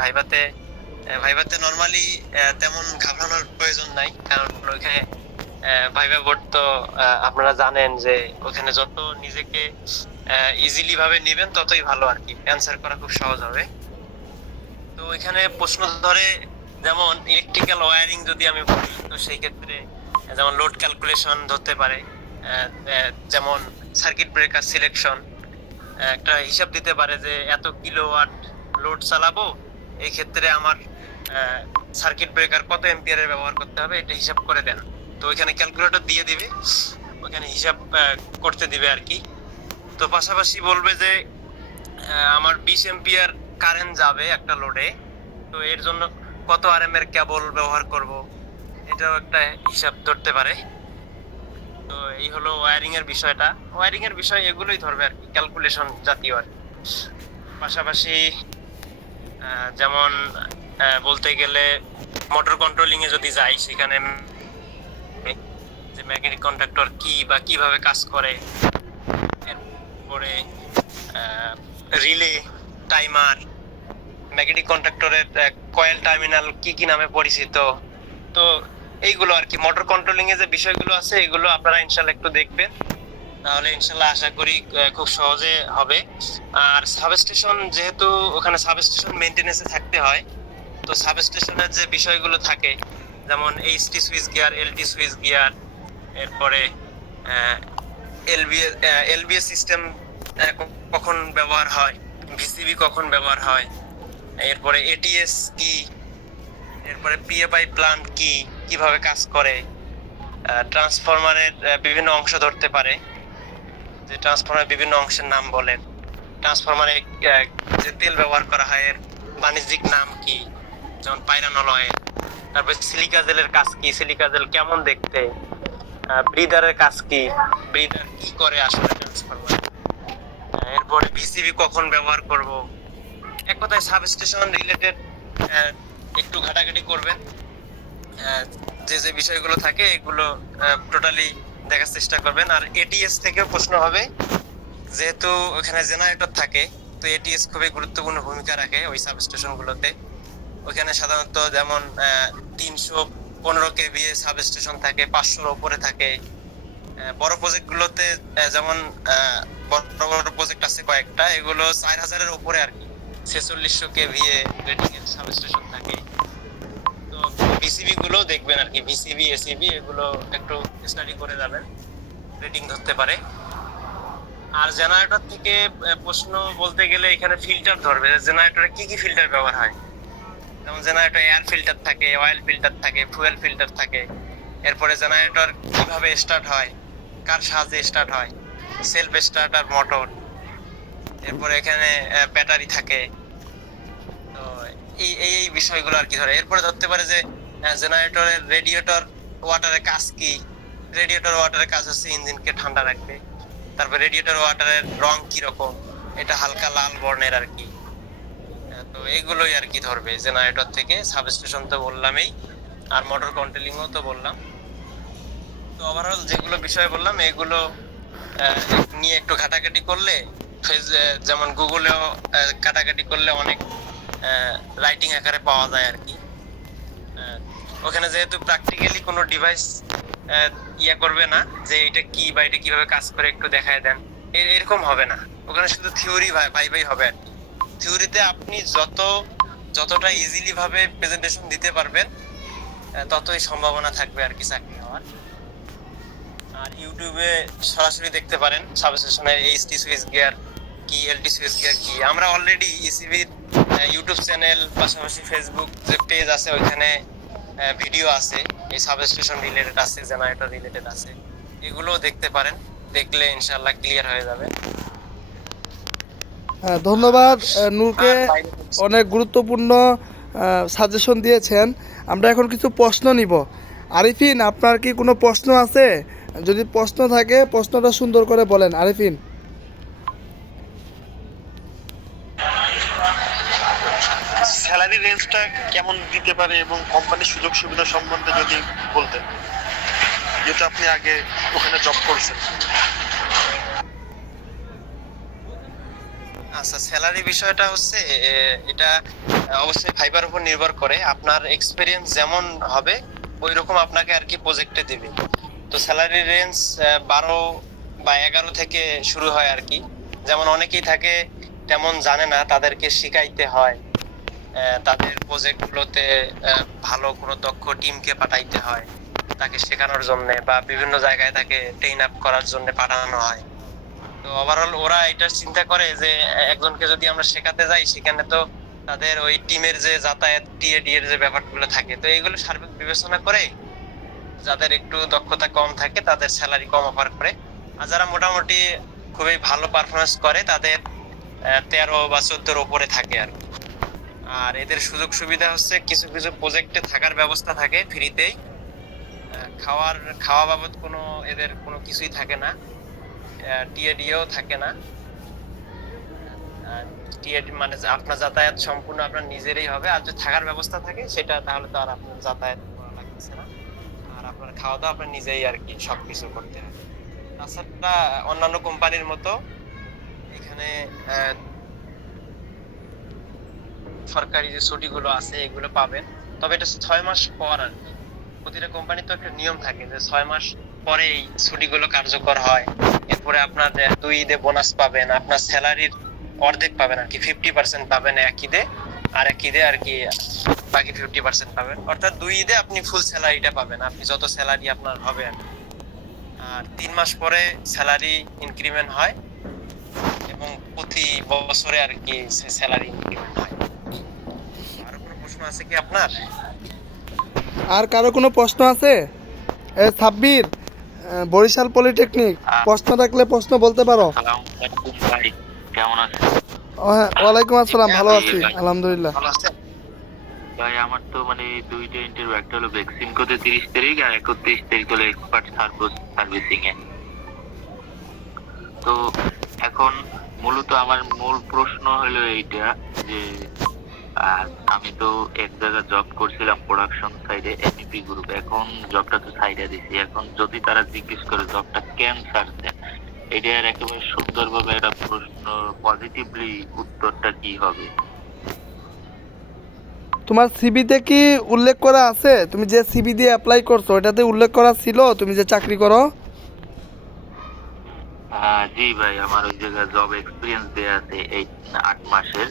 ভাইভাতে ভাইভাতে normally তেমন ঘাবড়ানোর প্রয়োজন নাই। কারণ ওইখানে ভাইভা বোর্ড তো আপনারা জানেন যে ওখানে যত নিজেকে ইজিলি ভাবে নেবেন, ততই ভালো আর কি। অ্যান্সার করা খুব সহজ হবে। তো এখানে প্রশ্ন ধরে, যেমন ইলেকট্রিক্যাল ওয়্যারিং যদি আমি বলি, তো সেই ক্ষেত্রে যেমন লোড ক্যালকুলেশন ধরতে পারে যেমন সার্কিট ব্রেকার সিলেকশন একটা হিসাব দিতে পারে যে এত কিলোওয়াট লোড চালাবো এই ক্ষেত্রে আমার সার্কিট ব্রেকার কত এম্পিয়ারের ব্যবহার করতে হবে এটা হিসাব করে দেন। তো ওইখানে ক্যালকুলেটর দিয়ে দিবে ওখানে হিসাব করতে দিবে আর কি। তো পাশাপাশি বলবে যে আমার বিশ এম্পিয়ার কারেন্ট যাবে একটা লোডে তো এর জন্য কত আরএম এর কেবল ব্যবহার করব, এটাও একটা হিসাব ধরতে পারে। তো এই হলো ওয়্যারিং এর বিষয়টা। ওয়্যারিং এর বিষয় এগুলোই ধরবে আর কি ক্যালকুলেশন জাতীয় আর পাশাপাশি যেমন বলতে গেলে মোটর কন্ট্রোলিং এ যদি যাই, সেখানে যে ম্যাগনেটিক কন্ডাক্টর কি বা কীভাবে কাজ করে, এরপরে রিলে টাইমার ম্যাগনেটিক কন্ডাক্টরের কয়েল টার্মিনাল কি কি নামে পরিচিত? তো এইগুলো আর কি। মোটর কন্ট্রোলিং এ যে বিষয়গুলো আছে, এগুলো আপনারা ইনশাল্লাহ একটু দেখবেন। তাহলে ইনশাল্লাহ আশা করি খুব সহজে হবে। আর সাবস্টেশন যেহেতু ওখানে সাবস্টেশন মেনটেনেন্সে থাকতে হয়, তো সাবস্টেশনের যে বিষয়গুলো থাকে, যেমন HT switch gear LT switch gear এরপরে এলবিএ এলবিএ সিস্টেম কখন ব্যবহার হয় ভিসিবি কখন ব্যবহার হয়, এরপরে এটিএস কি, এরপরে পিএফআই প্ল্যান্ট কি, কীভাবে কাজ করে ট্রান্সফরমারের বিভিন্ন অংশ ধরতে পারে। যে ট্রান্সফরমারের বিভিন্ন অংশের নাম বলেন। ট্রান্সফরমারে যে তেল ব্যবহার করা হয়, এর বাণিজ্যিক নাম কি? যেমন পাইরানল অয়েল। তারপরে সিলিকা জেলের কাজ কি? সিলিকা জেল কেমন দেখতে? ব্রিদারের কাজ কি? ব্রিদার কি করে আসলে ট্রান্সফরমার এরপরে ভিসিবি কখন ব্যবহার করব? এক কথায় সাবস্টেশন রিলেটেড একটু ঘাটাঘাটি করবেন। যে যে বিষয়গুলো থাকে, এগুলো টোটালি দেখার চেষ্টা করবেন। আর এটিএস থেকেও প্রশ্ন হবে, যেহেতু ওখানে জেনারেটর থাকে, তো এটিএস খুবই গুরুত্বপূর্ণ ভূমিকা রাখে ওই সাবস্টেশন গুলোতে ওখানে সাধারণত যেমন তিনশো পনেরো কেভিএ সাবস্টেশন থাকে, পাঁচশোর ওপরে থাকে। বড় প্রজেক্ট গুলোতে যেমন বড় বড় প্রজেক্ট আছে কয়েকটা, এগুলো চার হাজারের উপরে আর কি। ছেচল্লিশশো কেভিএ রেটিং এর সাবস্টেশন থাকে। তো বিসিবি গুলো দেখবেন আর কি বিসিবি এসিবি এগুলো একটু স্টাডি করে যাবেন রেটিং ধরতে পারে। আর জেনারেটর থেকে প্রশ্ন বলতে গেলে এখানে ফিল্টার ধরবে জেনারেটরে কি কি ফিল্টার ব্যবহার হয়? যেমন জেনারেটর এয়ার ফিল্টার থাকে অয়েল ফিল্টার থাকে ফুয়েল ফিল্টার থাকে, এরপরে জেনারেটর কীভাবে স্টার্ট হয়, কার সাহায্যে স্টার্ট হয় সেলফ স্টার্ট আর মোটর এরপরে এখানে ব্যাটারি থাকে। তো এই এই বিষয়গুলো আর কি ধরে। এরপরে ধরতে পারে যে জেনারেটরের রেডিয়েটর ওয়াটারের কাজ কি? রেডিয়েটর ওয়াটারের কাজ হচ্ছে ইঞ্জিনকে ঠান্ডা রাখবে। তারপর রেডিয়েটর ওয়াটারের রং কি রকম এটা হালকা লাল বর্ণের আর কি। তো এগুলোই আর কি ধরবে জেনারেটর থেকে। সাবস্টেশন তো বললামই, আর মোটর কন্ট্রোলিংও তো বললাম। তো ওভারঅল যেগুলো বিষয় বললাম, এগুলো নিয়ে একটু ঘাটাঘাটি করলে যেমন গুগলেও ঘাটাঘাটি করলে অনেক রাইটিং আকারে পাওয়া যায় আর কি। ওখানে যেহেতু প্র্যাকটিক্যালি কোনো ডিভাইস ইয়া করবে না যে এটা কি বা এটা কীভাবে কাজ করে একটু দেখায় দেন। এরকম হবে না। ওখানে শুধু থিওরি ভাই ভাই হবে। থিওরিতে আপনি যত, যতটা ইজিলি ভাবে প্রেজেন্টেশন দিতে পারবেন ততই সম্ভাবনা থাকবে আর কি চাকরি হওয়ার। আর ইউটিউবে সরাসরি দেখতে পারেন সাবস্টেশনের এইচটি সুইচ গিয়ার কি এলটি সুইচ গিয়ার কি। আমরা অলরেডি ইসিবির ইউটিউব চ্যানেল পাশাপাশি ফেসবুক যে পেজ আছে, ওইখানে ভিডিও আছে। এই সাবস্টেশন রিলেটেড আছে জেনারেটর রিলেটেড আছে। এগুলোও দেখতে পারেন। দেখলে ইনশাআল্লাহ ক্লিয়ার হয়ে যাবে। হ্যাঁ, ধন্যবাদ নূরকে অনেক গুরুত্বপূর্ণ সাজেশন দিয়েছেন। আমরা এখন কিছু প্রশ্ন নিব। আরিফিন আপনার কি কোনো প্রশ্ন আছে? যদি প্রশ্ন থাকে প্রশ্নটা সুন্দর করে বলেন। আরিফিন। স্যালারি রেঞ্জটা কেমন দিতে পারে এবং কোম্পানির সুযোগ সুবিধা সম্বন্ধে যদি বলতেন যেহেতু আপনি আগে ওখানে জব করছেন। আচ্ছা স্যালারি বিষয়টা হচ্ছে এটা অবশ্যই ফাইবার উপর নির্ভর করে। আপনার এক্সপিরিয়েন্স যেমন হবে ওই রকম আপনাকে আর কি প্রজেক্টে দিবে। তো স্যালারি রেঞ্জ বারো বা এগারো থেকে শুরু হয় আর কি। যেমন অনেকেই থাকে, তেমন জানে না, তাদেরকে শিখাইতে হয়। তাদের প্রজেক্টগুলোতে ভালো কোনো দক্ষ টিমকে পাঠাইতে হয়, তাকে শেখানোর জন্য বা বিভিন্ন জায়গায় তাকে ট্রেন আপ করার জন্য পাঠানো হয় তো ওভারঅল ওরা এটা চিন্তা করে যে একজনকে যদি আমরা শেখাতে যাই, সেখানে তো তাদের ওই টিমের যে যাতায়াত টিএডি এর যে ব্যাপারগুলো থাকে, তো এইগুলো সার্বিক বিবেচনা করে যাদের একটু দক্ষতা কম থাকে, তাদের স্যালারি কম অফার করে আর যারা মোটামুটি খুবই ভালো পারফরমেন্স করে, তাদের তেরো বা চোদ্দোর উপরে থাকে আর কি। আর এদের সুযোগ সুবিধা হচ্ছে কিছু কিছু প্রজেক্টে থাকার ব্যবস্থা থাকে ফ্রিতেই খাওয়ার, খাওয়া বাবদ কোনো এদের কোনো কিছুই থাকে না। টিএডিও থাকে না। টিএডি মানে আপনার যাতায়াত সম্পূর্ণ আপনার নিজেরই হবে। আর যদি থাকার ব্যবস্থা থাকে, সেটা তাহলে তো আর আপনার যাতায়াত করা লাগছে না। আর আপনার খাওয়া দাওয়া আপনার নিজেই আর কি সবকিছু করতে হবে। তাছাড়া অন্যান্য কোম্পানির মতো এখানে সরকারি যে ছুটিগুলো আছে, এগুলো পাবেন। তবে এটা ছয় মাস পর আর কি। প্রতিটা কোম্পানির তো একটা নিয়ম থাকে যে ছয় মাস পরে এই ছুটিগুলো কার্যকর হয়। এরপরে আপনার দুই ঈদে বোনাস পাবেন, আপনার স্যালারির অর্ধেক পাবেন আর কি ফিফটি পার্সেন্ট পাবেন এক ঈদে। আর এক ঈদে আর কি বাকি ফিফটি পার্সেন্ট পাবেন। অর্থাৎ দুই ঈদে আপনি ফুল স্যালারিটা পাবেন, আপনি যত স্যালারি আপনার হবে আর তিন মাস পরে স্যালারি ইনক্রিমেন্ট হয় এবং প্রতি বছরে আর কি স্যালারি ইনক্রিমেন্ট হয়। প্রশ্ন আছে কি আপনার? আর কারও কোনো প্রশ্ন আছে? এ সাব্বির বরিশাল পলিটেকনিক প্রশ্ন রাখলে প্রশ্ন বলতে পারো। ভাই কেমন আছেন? হ্যাঁ ওয়ালাইকুম আসসালাম ভালো আছি আলহামদুলিল্লাহ। ভাই আমার তো মানে দুইটা ইন্টারভিউ একটা হলো ভ্যাকসিন কোতে তিরিশ তারিখ আর একত্রিশ তারিখ হলো এক্সপার্ট সার্ভিস সার্ভিসিং এ। তো এখন মূলত আমার মূল প্রশ্ন হলো এইটা যে আর আমি তো এক জায়গায় জব করছিলাম প্রোডাকশন সাইডে এমপি গ্রুপ এখন জবটা তো সাইডে দিছি। এখন যদি তারা জিজ্ঞেস করে জবটা কেন ছাড়ছেন এটার একেবারে সুন্দরভাবে একটা প্রশ্ন পজিটিভলি উত্তরটা কি হবে? তোমার সিবিতে কি উল্লেখ করা আছে? তুমি যে সিবি দিয়ে অ্যাপ্লাই করছ ওটাতে উল্লেখ করা ছিল? তুমি যে চাকরি করো? জি ভাই আমার ওই জায়গায় জব এক্সপিরিয়েন্স দেয়া আছে এই আট মাসের।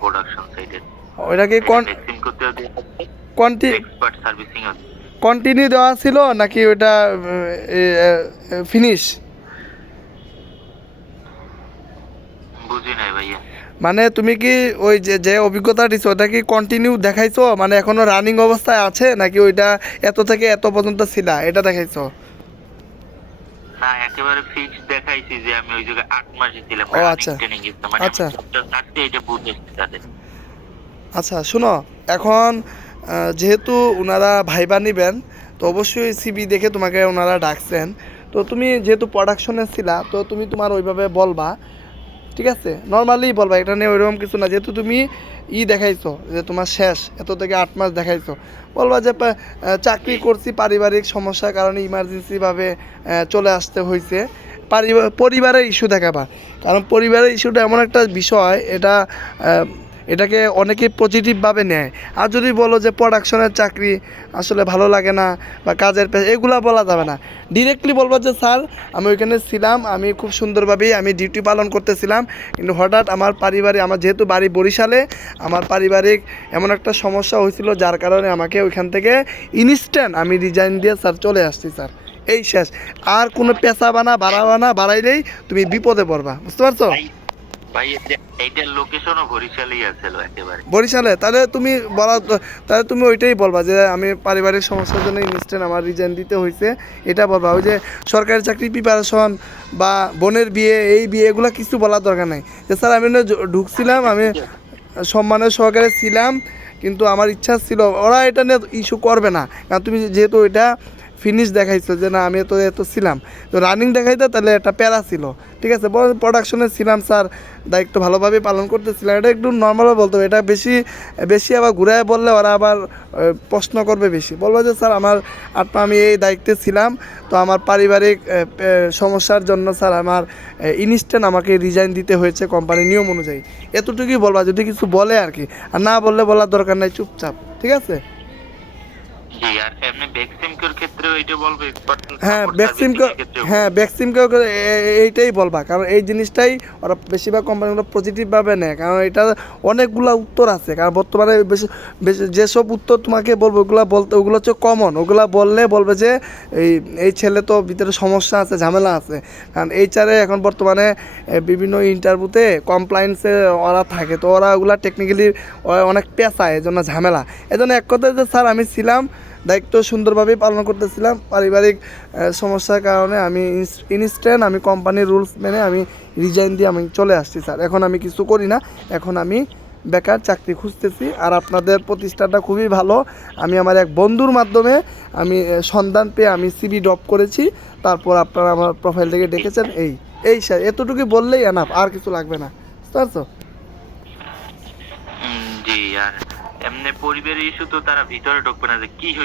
প্রোডাকশন সাইডে ওইটাকে করতে কন্টি এক্সপার্ট সার্ভিসিং কন্টিনিউ দেওয়া ছিল নাকি ওটা ফিনিশ বুঝি নাই ভাইয়া। মানে তুমি কি ওই যে যে অভিজ্ঞতা দিছো ওটা কি কন্টিনিউ দেখাইছো? মানে এখনও রানিং অবস্থায় আছে নাকি ওইটা এত থেকে এত পর্যন্ত ছিলা? এটা দেখাইছো। না একেবারে ফিক্স দেখাইছি যে আমি ওই জায়গায় আট মাসে ছিলাম ও, আচ্ছা। মানে আচ্ছা। এটা বুঝেছি তাদের। আচ্ছা শুনো এখন যেহেতু ওনারা ভাইবা নেবেন তো অবশ্যই সিবি দেখে তোমাকে ওনারা ডাকছেন। তো তুমি যেহেতু প্রোডাকশনে ছিলা তো তুমি তোমার ওইভাবে বলবা। ঠিক আছে? নর্মালি বলবা এটা নিয়ে ওইরকম কিছু না। যেহেতু তুমি ই দেখাইছো যে তোমার শেষ, এত থেকে আট মাস দেখাইছো। বলবা যে চাকরি করছি পারিবারিক সমস্যার কারণে ইমার্জেন্সিভাবে চলে আসতে হয়েছে পারিবার পরিবারের ইস্যু দেখাবা। কারণ পরিবারের ইস্যুটা এমন একটা বিষয়, এটা এটাকে অনেকে পজিটিভভাবে নেয়। আর যদি বলো যে প্রোডাকশনের চাকরি আসলে ভালো লাগে না বা কাজের এগুলা বলা যাবে না। ডিরেক্টলি বলব যে, স্যার, আমি ওইখানে ছিলাম, আমি খুব সুন্দরভাবেই আমি ডিউটি পালন করতেছিলাম। কিন্তু হঠাৎ আমার পারিবারিক, আমার যেহেতু বাড়ি বরিশালে, আমার পারিবারিক এমন একটা সমস্যা হয়েছিল যার কারণে আমাকে ওইখান থেকে ইনস্ট্যান্ট আমি রিজাইন দিয়ে, স্যার, চলে আসছি, স্যার। এই শেষ। আর কোনো পেশা বানা বাড়াবানা বাড়াইলেই তুমি বিপদে পড়বা। বুঝতে পারছ? বরিশালে? তাহলে তুমি বলা, তাহলে তুমি ওইটাই বলবা যে আমি পারিবারিক সমস্যার জন্য ইনস্ট্যান্ট আমার রিজাইন দিতে হয়েছে এটা বলবা। ওই যে সরকারি চাকরি প্রিপারেশন বা বোনের বিয়ে, এই বিয়ে এগুলো কিছু বলার দরকার নাই। যে স্যার, আমি ঢুকছিলাম, আমি সম্মানের সহকারে ছিলাম, কিন্তু আমার ইচ্ছা ছিল, ওরা এটা নিয়ে ইস্যু করবে না। কারণ তুমি যেহেতু এটা ফিনিশ দেখাইছো যে না, আমি তো এত ছিলাম। তো রানিং দেখাইতো তাহলে একটা প্যারা ছিল। ঠিক আছে? প্রোডাকশনে ছিলাম স্যার, দায়িত্ব ভালোভাবে পালন করতেছিলাম। এটা একটু নর্মালও বলতো এটা বেশি বেশি আবার ঘুরায় বললে ওরা আবার প্রশ্ন করবে বেশি। বলব যে, স্যার, আমার আপনার আমি এই দায়িত্বে ছিলাম। তো আমার পারিবারিক সমস্যার জন্য স্যার, আমার ইনস্ট্যান্ট আমাকে রিজাইন দিতে হয়েছে কোম্পানির নিয়ম অনুযায়ী। এতটুকুই বলবা, যদি কিছু বলে আর কি। আর না বললে বলার দরকার নাই, চুপচাপ। ঠিক আছে? হ্যাঁ ভ্যাকসিনকে হ্যাঁ ভ্যাকসিনকেও এইটাই বলবা কারণ এই জিনিসটাই ওরা বেশিরভাগ কোম্পানিগুলো পজিটিভভাবে নেয় কারণ এটা অনেকগুলা উত্তর আছে কারণ বর্তমানে বেশি যেসব উত্তর তোমাকে বলব ওগুলো বলতে ওগুলো হচ্ছে কমন ওগুলো বললে বলবে যে এই এই ছেলে তো ভিতরে সমস্যা আছে ঝামেলা আছে কারণ এই এইচারে এখন বর্তমানে বিভিন্ন ইন্টারভিউতে কমপ্লায়েন্সে ওরা থাকে তো ওরা ওগুলা টেকনিক্যালি অনেক পেঁচায় এজন্য ঝামেলা। এজন্য এক কথায় যে স্যার আমি ছিলাম দায়িত্ব সুন্দরভাবেই পালন করতেছিলাম। পারিবারিক সমস্যার কারণে আমি ইনস্ট্যান্ট আমি কোম্পানির রুলস মেনে আমি রিজাইন দিয়ে আমি চলে আসছি স্যার। এখন আমি কিছু করি না। এখন আমি বেকার চাকরি খুঁজতেছি। আর আপনাদের প্রতিষ্ঠানটা খুবই ভালো। আমি আমার এক বন্ধুর মাধ্যমে আমি সন্ধান পেয়ে আমি সিবি ড্রপ করেছি। তারপর আপনারা আমার প্রোফাইল থেকে ডেকেছেন। এই এই স্যার, এতটুকু বললেই এনাফ আর কিছু লাগবে না। বুঝতে জি এমনি পরিবারের ইস্যু তো তারা ভিতরে ঢুকবে না যে কি